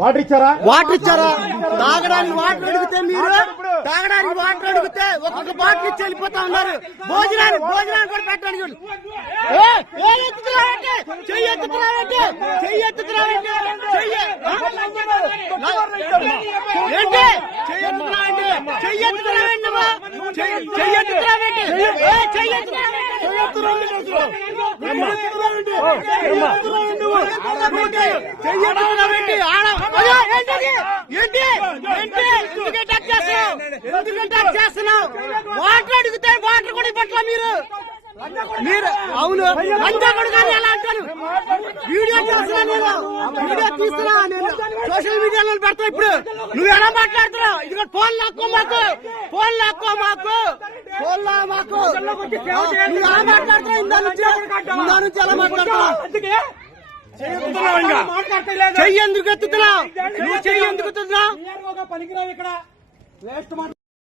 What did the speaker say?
Water ఇచ్చారా water ఇచ్చారా తాగడానికి వాటర్ అడిగితే మీరు తాగడానికి వాటర్ అడిగితే ఒక్కొక్క బాటిల్ ఇచ్చి వెళ్ళిపోతా ఉన్నారు భోజనానికి భోజనానికి కూడా పెట్టడానికి? చెయ్యి ఎత్తుతున్నావంటే? చెయ్యి ఎత్తుతున్నావంటే? చెయ్యి. ఏంటి చెయ్యి ఎత్తుతున్నావంటే? చెయ్యి నువ్వు? చెయ్యి? ఏ, చెయ్యి ఎత్తుతున్నావంటే? చెయ్యి ఎత్తుతున్నావంటే? ఆడ చేస్తున్నావు వాటర్ అడిగితే వాటర్ కూడా ఇవ్వట్లా మీరు మీరు అవును లంచా కానీ ఎలా అంటారు వీడియో చేస్తున్నా నేను వీడియో తీస్తున్నా నేను సోషల్ మీడియాలో పెడతా ఇప్పుడు నువ్వు ఎలా మాట్లాడుతున్నావు ఇది ఫోన్ లాక్కో మాకు ఫోన్ లాక్కో మాకు మాకు నువ్వు ఎలా మాట్లాడుతున్నావు? ఇందా నుంచి ఇందా నుంచి ఎలా మాట్లాడుతున్నావు? చెయ్యి ఎందుకు ఎత్తుతున్నావు? నువ్వు చెయ్యి ఎందుకు ఎత్తుతున్నావు? పనికిరావు ఇక్కడ వేస్ట్